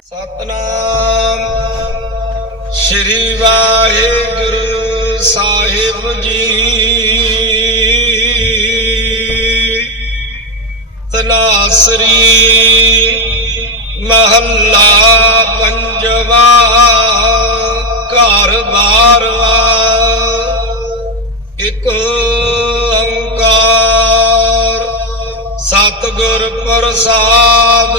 ਸਤਨਾਮ। ਸ਼੍ਰੀ ਵਾਹਿਗੁਰੂ ਸਾਹਿਬ ਜੀ। ਤਨਾਸਰੀ ਮਹੱਲਾ ਪੰਜਵਾ ਘਰ ਬਾਰਵਾ। ਇਕ ਓੰਕਾਰ। ਸਤਿਗੁਰ ਪ੍ਰਸਾਦ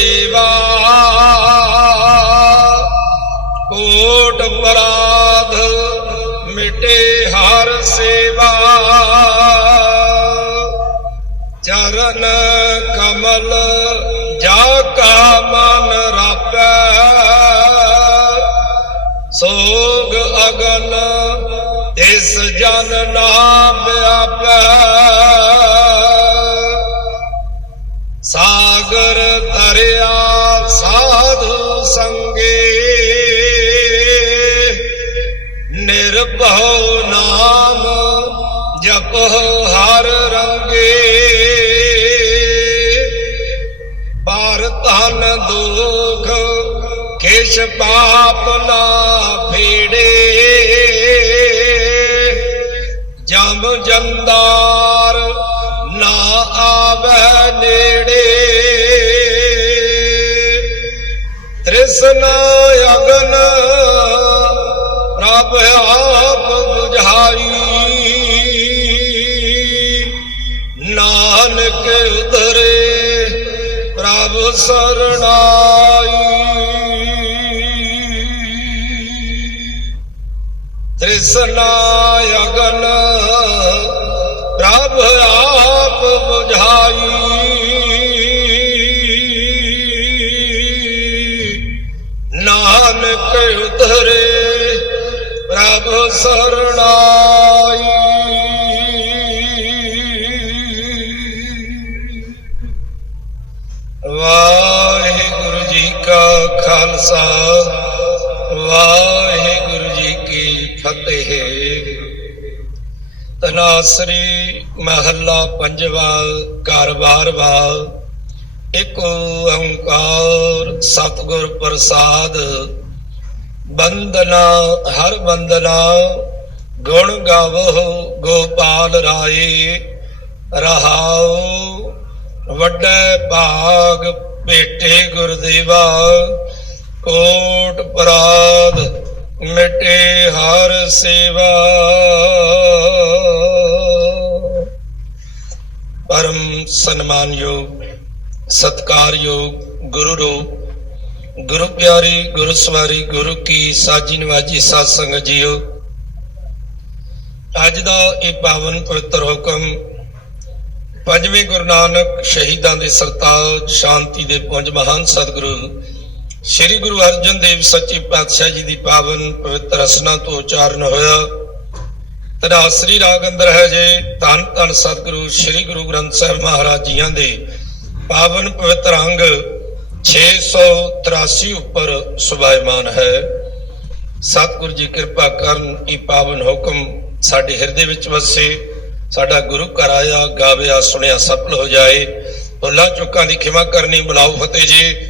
ਸੇਵਾ। ਕੋਟ ਪਰਾਧ ਮਿਟੇ ਹਰ ਸੇਵਾ। ਚਰਨ ਕਮਲ ਜਾ ਕਾ ਮਨ ਰਾਪੈ। ਸੋਗ ਅਗਨ ਤਿਸ ਜਨ ਨਾਮ ਆਪੈ। ਜਪ ਹਰ ਰੰਗੇ। ਬਾਰ ਧਨ ਦੁਖ ਕਿਛ ਪਾਪ ਨਾ ਫੇੜੇ। ਜਮ ਜੰਦਾਰ ਨਾ ਆਵੇ ਨੇੜੇ। ਤ੍ਰਿਸ਼ਨ ਅਗਨ ਪ੍ਰਭ ਆਪ ਪ੍ਰਭ ਸਰਣਾਈ। ਤ੍ਰਿਸ਼ਨਾ ਅਗਨ ਪ੍ਰਭ ਆਪ 부ਝਾਈ ਨਾਨਕ ਉਧਰੇ ਪ੍ਰਭ ਸਰਣਾਈ। ਖਾਲਸਾ। ਵਾਹਿਗੁਰੂ ਜੀ ਕੀ ਫਤਿਹ। ਤਨਾਸਰੀ ਮਹੱਲਾ ਪੰਜਵਾ ਘਰ ਬਾਰਵਾ ਇਕ ਓੰਕਾਰ ਸਤਿਗੁਰ ਪ੍ਰਸਾਦ। ਬੰਦਨਾ, ਹਰ ਬੰਦਨਾ, ਗੁਣ ਗਾਵੋ ਗੋਪਾਲ ਰਾਏ। ਰਹਾਉ, ਵੱਡੇ ਭਾਗ ਭੇਟੇ ਗੁਰਦੇਵਾ। ਕੋਟ ਪਰਾਦ ਮਿਟੇ ਹਰ ਸੇਵਾ। ਪਰਮ ਸਨਮਾਨਯੋਗ, ਸਤਕਾਰਯੋਗ ਗੁਰੂ ਰੂਪ ਗੁਰੂ ਪਿਆਰੀ, ਗੁਰੂ ਸਵਾਰੀ, ਗੁਰੂ ਕੀ ਸਾਜੀ ਨਿਵਾਜੀ ਸਾਧ ਸੰਗਤ ਜੀਓ। ਅੱਜ ਦਾ ਇਹ ਪਾਵਨ ਪਵਿੱਤਰ ਹੁਕਮ ਪੰਜਵੇਂ ਗੁਰੂ ਨਾਨਕ ਸ਼ਹੀਦਾਂ ਦੇ ਸਰਤਾਜ ਸ਼ਾਂਤੀ ਦੇ ਪੁੰਜ ਮਹਾਨ ਸਤਿਗੁਰੂ ਸ੍ਰੀ ਗੁਰੂ ਅਰਜਨ ਦੇਵ ਸੱਚੇ ਪਾਤਸ਼ਾਹ ਜੀ ਦੀ ਪਾਵਨ ਪਵਿੱਤਰ ਰਸਨਾ ਤੋਂ ਉਚਾਰਨ ਹੋਇਆ। ਤੇਰਾ ਸ੍ਰੀ ਰਾਗ ਅੰਦਰ ਹੈ ਜੇ, ਧੰਨ ਧੰਨ ਸਤਿਗੁਰੂ ਸ੍ਰੀ ਗੁਰੂ ਗ੍ਰੰਥ ਸਾਹਿਬ ਮਹਾਰਾਜ ਜੀਆਂ ਦੇ ਪਾਵਨ ਪਵਿੱਤਰ ਅੰਗ 683 ਉੱਪਰ ਸੁਭਾਇਮਾਨ ਹੈ। ਸਤਿਗੁਰੂ ਜੀ ਕਿਰਪਾ ਕਰਨ ਇਹ ਪਾਵਨ ਹੁਕਮ ਸਾਡੇ ਹਿਰਦੇ ਵਿੱਚ ਵਸੇ। ਸਾਡਾ ਗੁਰੂ ਘਰ ਆਇਆ, ਗਾਵਿਆ, ਸੁਣਿਆ, ਸਫਲ ਹੋ ਜਾਏ। ਭੁੱਲਾਂ ਚੁੱਕਾਂ ਦੀ ਖਿਮਾ ਕਰਨੀ, ਬੁਲਾਓ ਫਤਿਹ ਜੀ।